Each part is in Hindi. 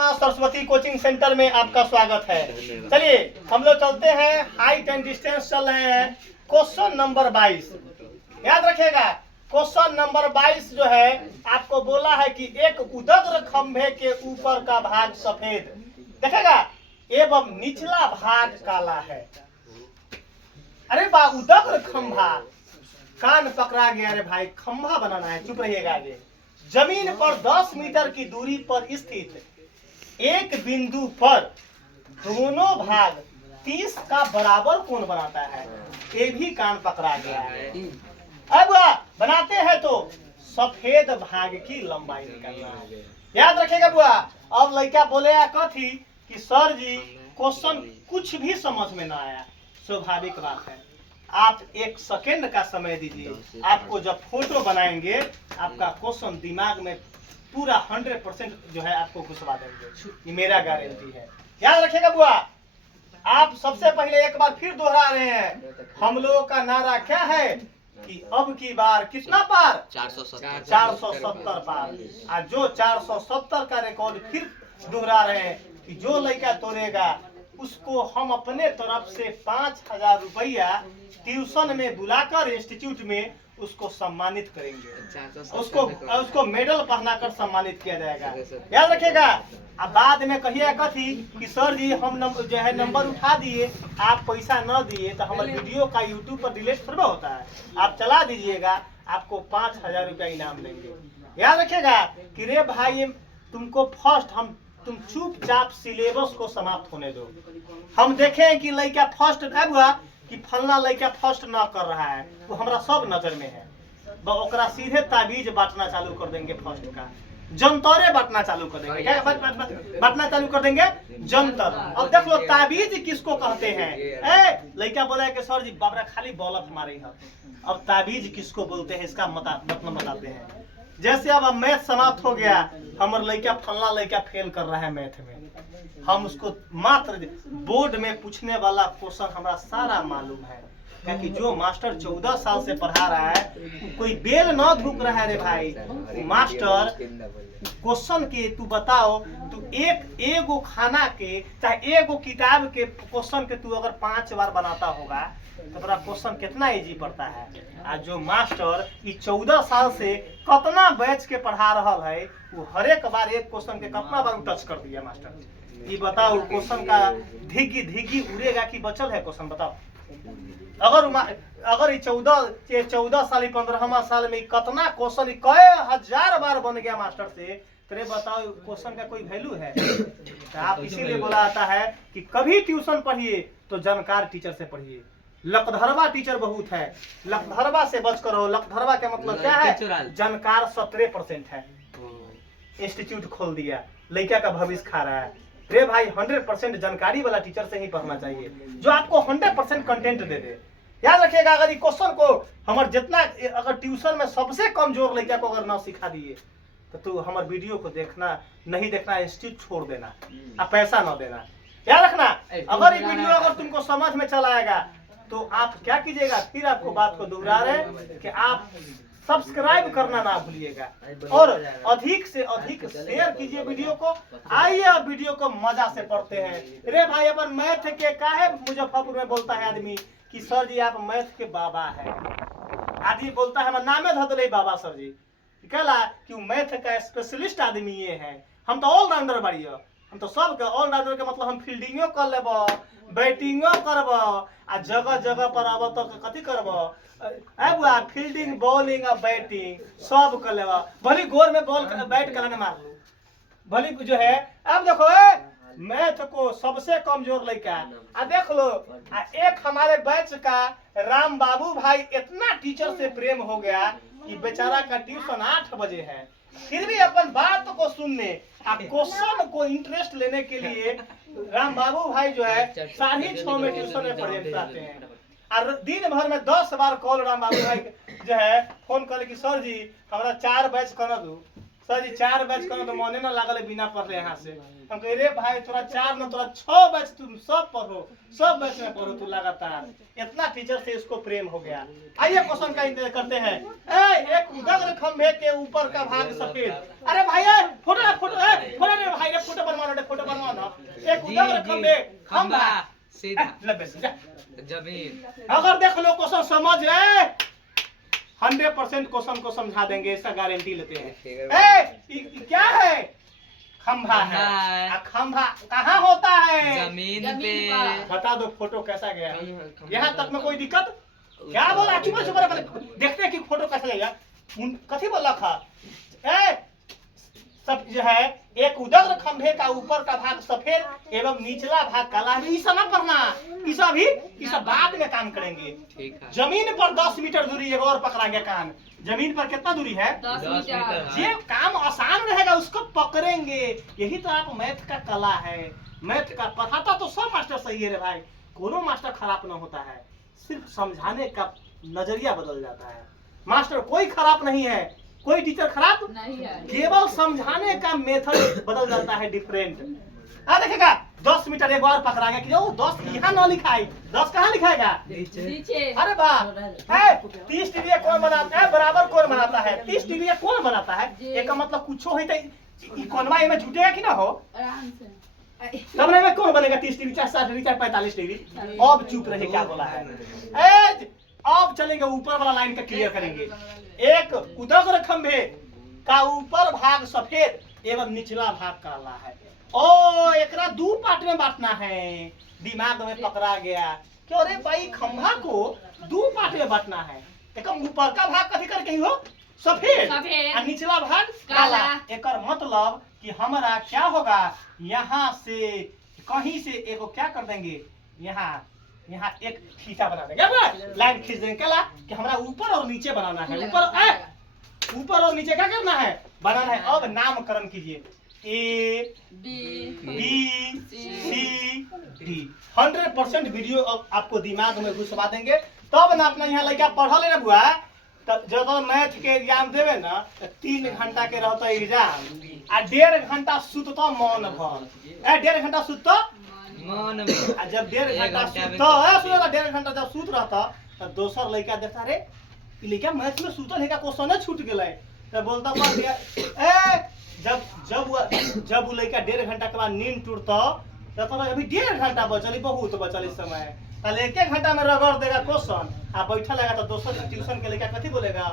सरस्वती कोचिंग सेंटर में आपका स्वागत है। चलिए हम लोग चलते हैं, हाइट एंड डिस्टेंस चल रहे हैं। क्वेश्चन नंबर 22 याद रखिएगा। क्वेश्चन नंबर 22 जो है आपको बोला है कि एक उदग्र खंभे के ऊपर का भाग सफेद देखेगा एवं निचला भाग काला है। अरे बा उदग्र खंभा, कान पकड़ा गया रे भाई, खंभा बनाना है, चुप रहिएगा। आगे जमीन पर 10 मीटर की दूरी पर स्थित एक बिंदु पर दोनों भाग 30 का बराबर कोण बनाता है। ये भी कान पकड़ा गया है। अब बनाते हैं तो सफेद भाग की लंबाई निकालना है। याद रखेगा बुआ। अब लड़का बोले कथी कि सर जी क्वेश्चन कुछ भी समझ में ना आया। स्वाभाविक बात है, आप 1 सेकेंड का समय दीजिए। आपको जब फोटो बनाएंगे आपका क्वेश्चन दिमाग में पूरा 100% जो है आपको घुसवा देंगे, ये मेरा गारंटी है। याद रखिएगा बुआ। आप सबसे पहले एक बार फिर दोहरा रहे हैं, हम लोगों का नारा क्या है कि अब की बार कितना पार 470 पार। आज जो 470 का रिकॉर्ड फिर दोहरा रहे हैं कि जो लड़का तोड़ेगा उसको हम अपने तरफ से 5000 रुपया ट्यूशन में बुलाकर इंस्टीट्यूट में उसको सम्मानित करेंगे। उसको मेडल पहनाकर सम्मानित किया जाएगा। याद रखिएगा। अब बाद में कहिए कथी कि सर जी हम जो है नंबर उठा दिए, आप पैसा न दिए तो हमारे वीडियो का यूट्यूब पर डिलीट थोड़ा होता है। आप चला दीजिएगा, आपको 5000 रुपया इनाम देंगे। याद रखिएगा कि रे भाई तुमको फर्स्ट तुम चुपचाप सिलेबस को समाप्त होने दो। हम देखें कि लड़का फर्स्ट हुआ कि फलना लड़का फर्स्ट ना कर रहा है, वो हमारा सब नजर में है। ओकरा सीधे ताबीज बांटना चालू कर देंगे। फर्स्ट का जंतरे बांटना चालू कर देंगे। क्या बांटना चालू कर देंगे? जंतर। अब देख लो ताबीज किसको कहते हैं। लड़का बोला है कि सर जी बाबरा खाली बौलत हमारे है। अब ताबीज किसको बोलते हैं इसका मतलब बताते हैं। जैसे अब मैथ समाप्त हो गया, हमारे लड़का फलना लड़का फेल कर रहा है मैथ में, हम उसको मात्र बोर्ड में पूछने वाला क्वेश्चन हमारा सारा मालूम है। क्योंकि जो मास्टर 14 साल से पढ़ा रहा है कोई बेल न धुक रहा है रे भाई। मास्टर क्वेश्चन के तू बताओ, तू एगो खाना के चाहे एगो किताब के क्वेश्चन के तू अगर 5 बार बनाता होगा तो बड़ा क्वेश्चन कितना इजी पड़ता है। आज जो मास्टर 14 साल से कितना बैच के पढ़ा रहा है, वो हर एक बार एक क्वेश्चन के कितना बार टच कर दिया मास्टर। ये बताओ क्वेश्चन का धिगी उड़ेगा कि बचल है क्वेश्चन बताओ। अगर 14 साल 15वां साल में कितना क्वेश्चन कई हजार बार बन गया मास्टर से, तेरे बताओ क्वेश्चन का कोई वैल्यू है? तो आप इसीलिए बोला आता है कि कभी ट्यूशन पढ़िए तो जानकार टीचर से पढ़िए। लकधरवा टीचर बहुत है, लकधरवा से बच कर रहो। लकधरवा का मतलब क्या है? जानकार 17% है। इंस्टीट्यूट खोल दिया, लड़का का भविष्य खा रहा है। रे भाई 100% जानकारी वाला टीचर से ही पढ़ना चाहिए जो आपको 100% कंटेंट दे दे। याद रखिएगा, अगर क्वेश्चन को हमारे जितना अगर ट्यूशन में सबसे कमजोर लड़का को अगर ना सिखा दिए तो तू हमारे वीडियो को नहीं देखना, इंस्टीट्यूट छोड़ देना, आप पैसा ना देना। याद रखना, अगर ये वीडियो अगर तुमको समझ में चला आएगा तो आप क्या कीजिएगा, फिर आपको बात को दोहरा रहे कि आप सब्सक्राइब करना ना भूलिएगा और अधिक से अधिक शेयर कीजिए वीडियो को। आइए अब वीडियो को मजा से पढ़ते हैं। रे भाई अपन मैथ के काहे मुजफ्फरपुर में बोलता है आदमी कि सर जी आप मैथ के बाबा है। आदमी बोलता है नामे धदले बाबा सर जी, कहला कि मैथ का स्पेशलिस्ट आदमी ये है। हम तो ऑलराउंडर बाड़ी, हम तो सब के ऑलराउंडर के मतलब हम फील्डिंगो कर लेब, बैटिंगो करब आ जगह जगह पर आब तो कथी करब, बुआ फील्डिंग बॉलिंग और बैटिंग सब कर लेब। भली गोर में बॉल बैट कराने मार लू, भली जो है। अब देखो मैथ को सबसे कमजोर लड़का आ देख लो। एक हमारे बैच का राम बाबू भाई इतना टीचर से प्रेम हो गया कि बेचारा का ट्यूशन 8 बजे है, फिर भी अपन बात को सुनने क्वेश्चन को इंटरेस्ट लेने के लिए राम बाबू भाई जो है 6:30 में ट्यूशन में प्रेजेंट करते हैं। और दिन भर में 10 बार कॉल राम बाबू भाई जो है फोन करे कि सर जी हमारा 4 बैच कर दू, सर जी 4 बैच करो तो मने ना लागल बिना पढ़ले यहाँ से। हम कह रे भाई तोरा 4 ना तोरा 6 बैच तुम सब पढ़ो, सब बैच में पढ़ो तू लगातार। इतना टीचर से इसको प्रेम हो गया। आइए क्वेश्चन का इंतजार करते हैं। एक उदग्र खंभे के ऊपर का भाग सफेद। अरे भाई फोटो रे भाई रे फोटो बनवाना एक उदग्र खंभे खंभा सीधा लंबे सीधा जमीन। अगर देख लो क्वेश्चन समझ है 100% क्वेश्चन को समझा देंगे, इसका गारंटी लेते हैं। क्या है? खंभा है। खंभा कहाँ होता है? जमीन पे। बता दो फोटो कैसा गया? यहाँ तक में कोई दिक्कत? क्या बोला? चुप चुप देखते हैं कि फोटो कैसा गया। कथी बोला था? सब जो है एक उदग्र खंभे का ऊपर का भाग सफेद एवं निचला भाग काला है। इस ना पढ़ना, इस बाद में काम करेंगे। जमीन पर 10 मीटर दूरी एक और पकड़ा गया कान। जमीन पर कितना दूरी है? 10 मीटर। ये काम आसान रहेगा, उसको पकड़ेंगे। यही तो आप मैथ का कला है। मैथ का पढ़ाता तो सब मास्टर सही है रे भाई, कोनो मास्टर खराब ना होता है, सिर्फ समझाने का नजरिया बदल जाता है। मास्टर कोई खराब नहीं है, कोई टीचर खराब नहीं है, केवल समझाने का मेथड बदल जाता है, डिफरेंट। देखिएगा 10 मीटर एक बार पकड़ा गया कि 10 यहाँ ना लिखा है, 10 कहाँ लिखाएगा? नीचे। अरे वाह, 30 डिग्री कौन बनाता है? बराबर कौन बनाता है? 30 डिग्री कौन बनाता है? एक का मतलब कुछ हो कोनवा में जुटेगा कि ना हो? तब में कौन बनेगा? 30 डिग्री चाहे 60 डिग्री चाहे 45 डिग्री। अब चुप रहे, क्या बोला है? अब चलेंगे ऊपर वाला लाइन का क्लियर करेंगे। एक उदग्र खंभे का ऊपर भाग सफेद एवं निचला भाग काला है। ओ एकरा दो पार्ट में बांटना है। दिमाग में पकड़ा गया क्यों रे भाई? खंभा को दो पार्ट में बांटना है। एक ऊपर का भाग कथी करके हो? सफेद और निचला भाग काला। एकर मतलब कि हमारा क्या होगा? यहाँ से कहीं से एक क्या कर देंगे? यहाँ एक खींचा बना देंगे, लाइन खींच देंगे। क्या कि हमारा ऊपर और नीचे बनाना है। ऊपर और नीचे क्या करना है? बनाना है। अब नामकरण कीजिए। A B C D 100% video आपको दिमाग में घुसवा देंगे, तब ना अपना यहाँ लड़का पढ़ ले बुआ। तब जब मैथ के एग्जाम देवे ना 3 घंटा के रहता एग्जाम आ 1.5 घंटा सुतता मन भर। 1.5 घंटा सुतता मन भर। जब 1.5 घंटा सुतता 1.5 घंटा जब सुत रहता तो दोसर लड़का देखता रे लड़का मैथ में सुतल है का क्वेश्चन छूट गया। तो बोलता जब वो लड़का 1.5 घंटा के बाद नींद टूटता तो अभी 1.5 घंटा बचल, बहुत बचल इस समय। कल 1 घंटा में रगड़ देगा क्वेश्चन आ बैठा लगा तो दोस्तों ट्यूशन के लड़का कथी बोलेगा?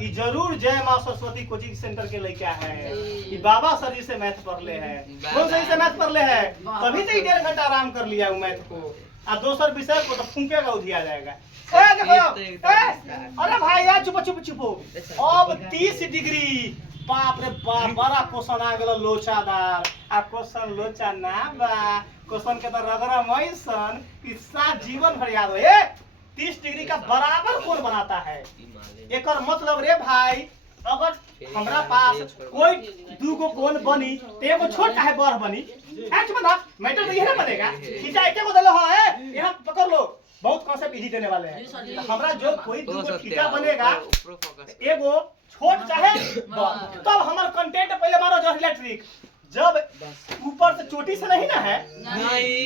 ये जरूर जय माँ सरस्वती कोचिंग सेंटर के लड़का है, ये बाबा सर जी से मैथ पढ़ ले है। कौन सही से मैथ पढ़ ले है? तभी से 1.5 घंटा आराम कर लिया मैथ को। आ दोसर विषय को तो फूंकेगा उधिया जाएगा। अरे भाई यार चुप चुप चुप। अब 30 डिग्री बाप रे बाप, बड़ा क्वेश्चन आ गया लोचादार। आ क्वेश्चन लोचा ना बा, क्वेश्चन के तो रगड़ा मैसन किस्सा जीवन भर याद हो। 30 डिग्री का बराबर कौन बनाता है? एक मतलब रे भाई अगर हमारा पास कोई 2 गो कोण बनी तो एगो छोटा है बड़ बनी। मैटर तो यही बनेगा। खींचा एक को देलो है, यहाँ पकड़ लो। बहुत कॉन्सेप्ट इजी देने वाले हैं। तो हमारा जो कोई 2 गो खींचा बनेगा, एगो छोट चाहे बड़, तब हमारा कंटेंट पहले मारो जो इलेक्ट्रिक। जब ऊपर से चोटी से नहीं ना है,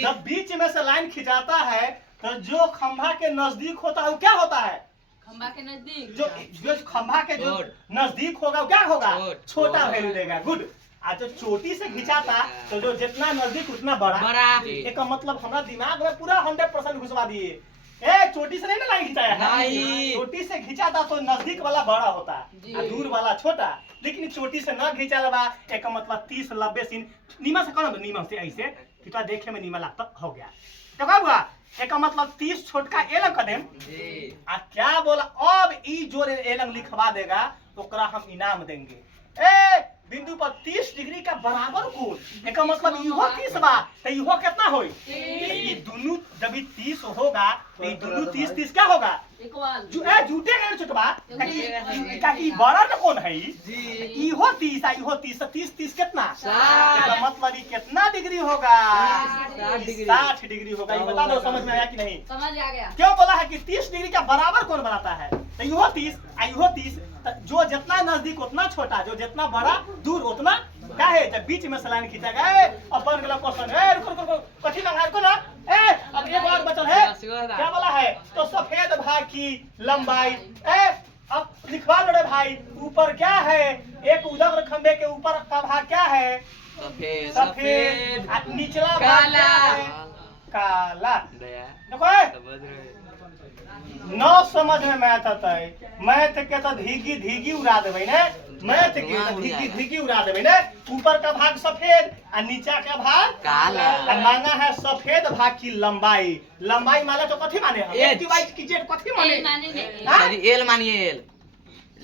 जब बीच में से लाइन खिंचाता है तो जो खंभा के नजदीक होता है वो क्या होता है? खंभा के नजदीक जो खंभा के जो नजदीक होगा वो क्या होगा? छोटा वैल्यू देगा। गुड। आज जो चोटी से खिंचाता तो जो जितना नजदीक उतना बड़ा। एक मतलब हमारा दिमाग में पूरा 100% घुसवा दिए। चोटी से नहीं ना लाइन खिंचाया है, चोटी से खिंचाता तो नजदीक वाला बड़ा होता है, दूर वाला छोटा। लेकिन चोटी से न खिंचा बा एक मतलब 30 90 सीन नीमा से कौन नीमा से ऐसे कितना देखे में नीमा लगता हो गया। तो क्या हुआ? एक मतलब 30 छोटका एलंग कदम आ क्या बोला? अब ई जो एलंग लिखवा देगा ओकरा हम इनाम देंगे। बिंदु पर 30 डिग्री का बराबर कोण एक मतलब इहो 30 बा तो इहो कितना होई? ये दोनों जब 30 होगा तो ये दोनों 30 क्या होगा? झूठे गए छोटबा काकी बड़ा न कौन है? इहो 30 इहो 30 कितना? इसका मतलब ये कितना डिग्री होगा? 60 डिग्री होगा। ये बता दो समझ में आया कि नहीं? समझ आ गया। क्यों बोला है कि 30 डिग्री का बराबर कौन बनाता है? तो इहो 30 जो जितना नजदीक उतना छोटा, जो जितना बड़ा दूर उतना क्या है? जब बीच में लाइन खींचेगा अपन गला क्वेश्चन रुको कथी लगा को ना अब एक और बचल है। क्या बोला है? तो सफेद भाग की लंबाई अब लिखवा लो रे भाई, ऊपर क्या है, एक उधर खंबे के ऊपर का भाग क्या है, सफेद सफेद, और निचला भाग काला। क्या है, काला। दया देखो ए, समझ रहे न समझ में मैथ आता है, मैथ के तो धीगी धीगी उड़ा देवे ने, मैथ के तो धीगी धीगी उड़ा देवे ने। ऊपर का भाग सफेद और नीचा का भाग काला। और मांगा है सफेद भाग की लंबाई। लंबाई माने तो कथी माने हम, एच। एक्स वाई की जेड कथी माने, हैं सॉरी एल मानिए एल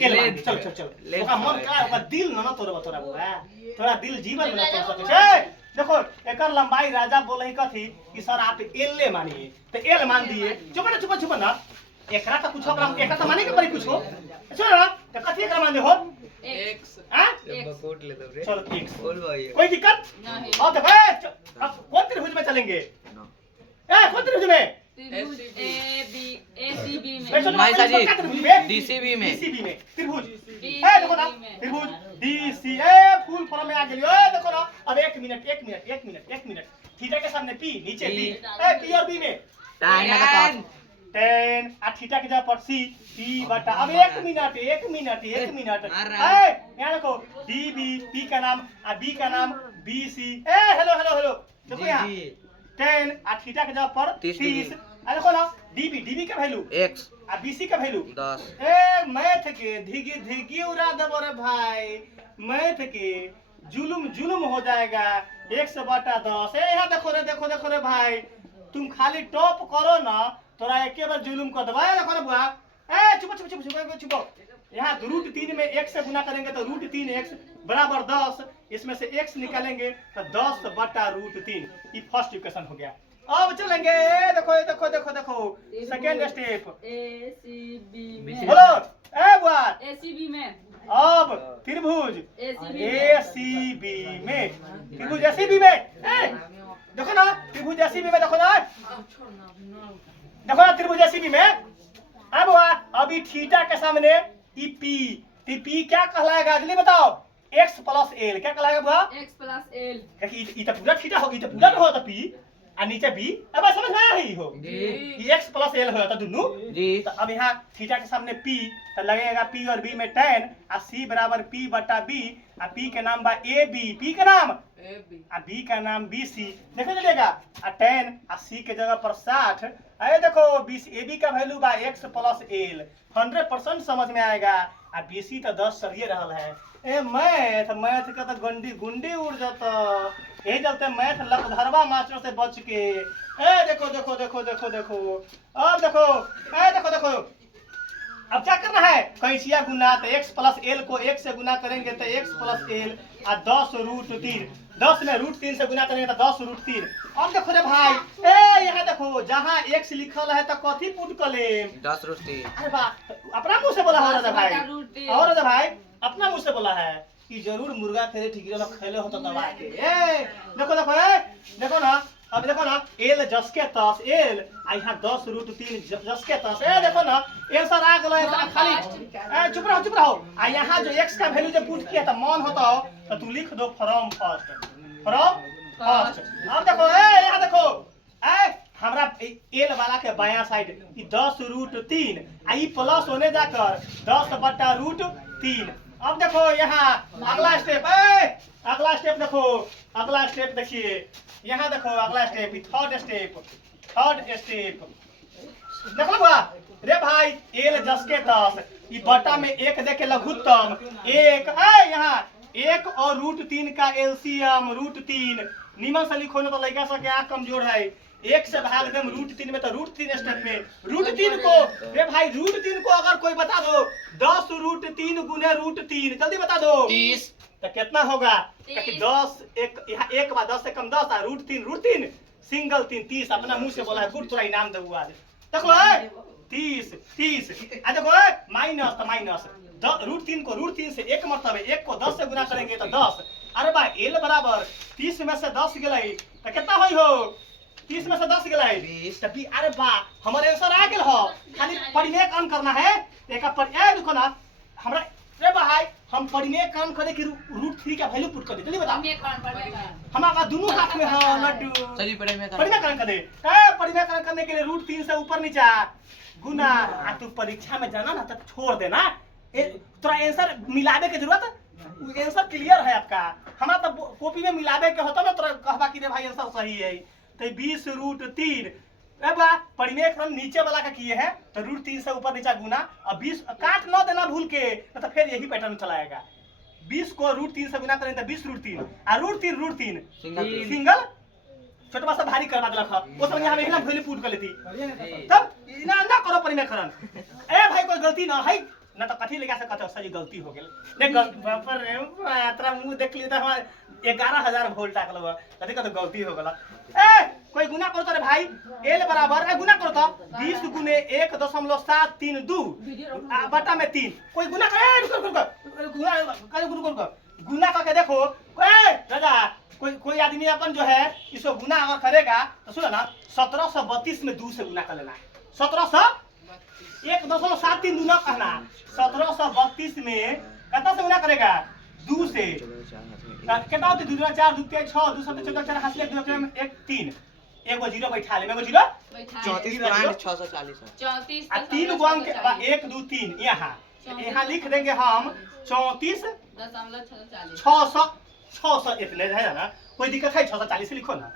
एल माने। लेंथ। चल चल चल, लेंथ ओका मन है। का, ओका दिल न तोरा बुआ, तोरा दिल जीवन में न तोड़ सके छै। देखो एकर लंबाई राजा बोले ही कथी कि सर आप एल ले मानिए, तो एल मान दिए। चुप ना चुप चुप ना, एकरा तो कुछ एकरा तो माने के पड़ी कुछ हो, सुन ना, तो कथी एकरा मान दे हो, एक्स हां डब्बा कोट ले दो रे चलो एक्स, बोल भाई कोई दिक्कत नहीं। और तो अब कौन त्रिभुज में चलेंगे, कौन त्रिभुज में, त्रिभुज A B A C B में मैं नहीं सर जी, त्रिभुज में, डीसीबी में डीसीबी में त्रिभुज, DCB देखो ना में। त्रिभुज डीसी, ए फुल फॉर्म में आ गेलियो। देखो ना, अब एक मिनट, थीटा के सामने पी, नीचे बी, ए पी और बी में टाइम लगा tan आ थीटा के जगह पर c p बटा, अब एक मिनट मार रहा ए यहाँ देखो db, p का नाम आ b का नाम bc, ए हेलो देखो यहाँ tan आ थीटा के जगह पर 30, आ देखो ना db का वैल्यू एक्स आ bc का वैल्यू 10 ए मैथ के धीगी उड़ा देबो रे भाई, मैथ के जुलुम हो जाएगा, 100/10। ए यहाँ देखो रे भाई, तुम खाली टॉप करो ना, तोरा एके बार जुलुम कर देबा। देखो रे बुआ, ए चुप, यहाँ √3 में x से गुना करेंगे तो √3x बराबर 10, इसमें से x निकालेंगे तो 10/√3। ये फर्स्ट इक्वेशन हो गया। अब चलेंगे, देखो सेकेंड स्टेप, ए सी बी में बोलो ए बुआ, ए सी बी में अब त्रिभुज ए सी बी एसीबी में, त्रिभुज एसीबी में, देखो ना त्रिभुज एसीबी में, देखो ना त्रिभुज एसीबी में। अब अभी थीटा के सामने ई पी क्या कहलाएगा जल्दी बताओ, x प्लस एल क्या कहलाएगा बुआ, एक्स प्लस एल ई तो पूरा थीटा होगी, तो पूरा हो तो पी और नीचे बी। अब समझ में आया ही हो, ये x प्लस एल हो तो दोनों जी तो अब यहाँ थीटा के सामने p तो लगेगा p और b में tan और c बराबर p/b और p के नाम बा ab, p के नाम और b का नाम bc, देखो चलेगा और tan और c के जगह पर 60। अरे देखो ab का वैल्यू बा x प्लस एल, 100% समझ में आएगा और bc तो 10 सरिये रहल है। ए मैथ का तो गुंडी उड़ जाता, यही चलते मैथ लकधरवा मास्टर से बच के। ए देखो अब देखो अब क्या करना है, कैंचिया गुना, तो x प्लस एल को x से गुना करेंगे तो x प्लस एल और 10√3, 10 में √3 से गुना करेंगे तो 10√3। अब देखो रे भाई, ए यहाँ देखो जहाँ x लिखल है तो कथी पुट कर लेम, 10√3 अरे वाह, अपना मुंह से बोला हो राजा भाई, और राजा भाई अपना मुंह से बोला है कि जरूर मुर्गा खेले ठीक में खेले हो तो दबा के। ए देखो ना, अब देखो ना एल जस के तस एल आ यहाँ 10√3 जस के तस, ए देखो ना आंसर आ गए खाली। ए चुप रहो आ यहाँ जो x का वैल्यू जो पुट किया था मन होता हो तो तू लिख दो फ्रॉम फर्स्ट। अब देखो ए यहाँ देखो, ए हमरा एल वाला के बायां साइड 10√3 आ ई प्लस होने जाकर 10/√3। अब देखो यहाँ अगला स्टेप, अगला स्टेप देखिए, यहाँ देखो अगला स्टेप, थर्ड स्टेप देखो बा रे भाई, एल जस के तस ई बटा में एक देके लघुत्तम एक, यहाँ 1 और √3 का एलसीएम √3 निमन से लिखो ना तो लड़का सब के आँख कमजोर है, 1 से भाग देम √3 में तो √3 स्टेप में √3 को, रे भाई √3 को अगर कोई बता दो 10√3 गुने √3 जल्दी बता दो 30 तो कितना होगा, 30। 10 यहाँ 1 बा 10 से कम 10 आ √3 सिंगल 3 30, अपना मुंह से बोला है, गुड तोरा इनाम दे हुआ देखो 30 आ देखो माइनस तो माइनस √3 को √3 से 1 मतलब है, 1 को 10 से गुना करेंगे तो 10। अरे भाई एल बराबर 30 में से 10 गए तो कितना होई हो, 30 में से 10 गए 20। तभी। अरे वाह हमारे आंसर आ गेल हो, खाली परिमेय काम करना है। एक पर ए देखो ना हमरा रे भाई हम परिमेय काम करे कि √3 का वैल्यू पुट कर दे। चलिए बताओ समीकरण पढ़ेगा। हमारा दोनों हाथ में है लड्डू। चलिए पढ़े में परिमेय काम कर दे। क्या परिमेय काम करने के लिए √3 से ऊपर नीचा गुना। आ तू परीक्षा में जाना ना तो छोड़ देना। तोरा आंसर मिलावे के जरूरत, आंसर क्लियर है आपका। हमारा तो कॉपी में मिलावे के होता ना तोरा कहबा कि रे भाई आंसर सही है। तो 20√3 अब परिमेय क्रम नीचे वाला का किए हैं तो √3 से ऊपर नीचा गुना और 20 काट न देना भूल के, तो फिर यही पैटर्न चलाएगा। 20 को √3 से गुना करें तो 20√3 और √3 सिंगल छोटा सा भारी करवा दिलक है। वो सब यहाँ में एकदम वैल्यू पुट कर लेती। तब ना करो परिमेय क्रम। ए भाई कोई गलती ना है ना तो कथी लगा से कहते सही गलती हो गेल। देख बाप रे यात्रा मुंह देख ली तो हमार 11,000 वोल्ट आ गलो। कथी कहते गलती हो गेला। ए कोई गुना करो तो रे भाई l बराबर ए गुना करो तो 20 गुने 1.732 बटा में 3। कोई गुना करे गुना करके देखो। राजा कोई आदमी अपन जो है इसको गुना अगर करेगा तो सुनो ना 1732 में 2 से गुना कर लेना। 1.732 गुना कहना 1732 में कितना से गुना करेगा 2 से। कितना होती 2 4 2 3 6 2 7 14 4 हासिल 2 1 3 एगो जीरो बैठा ले। एगो जीरो 34.640 34 आ 3 गो अंक 1 2 3 यहाँ लिख देंगे हम 34.640 600 इतने है ना। कोई दिक्कत है 640 लिखो ना।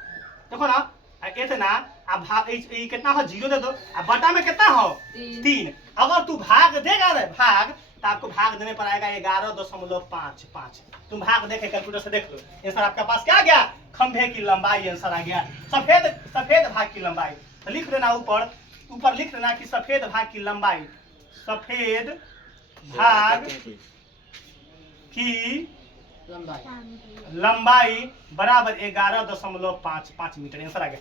देखो ना इतना अब भाग कितना हो 0 दे दो। अब बटा में कितना हो 3। अगर तू भाग देगा रे भाग तो आपको भाग देने पर आएगा 11.55। तुम भाग देखे कैलकुलेटर से देख लो। आंसर आपके पास क्या आ गया खंभे की लंबाई आंसर आ गया। सफेद भाग की लंबाई तो लिख देना ऊपर लिख देना कि सफेद भाग की लंबाई लंबाई बराबर 11.55 मीटर। आंसर आ गया।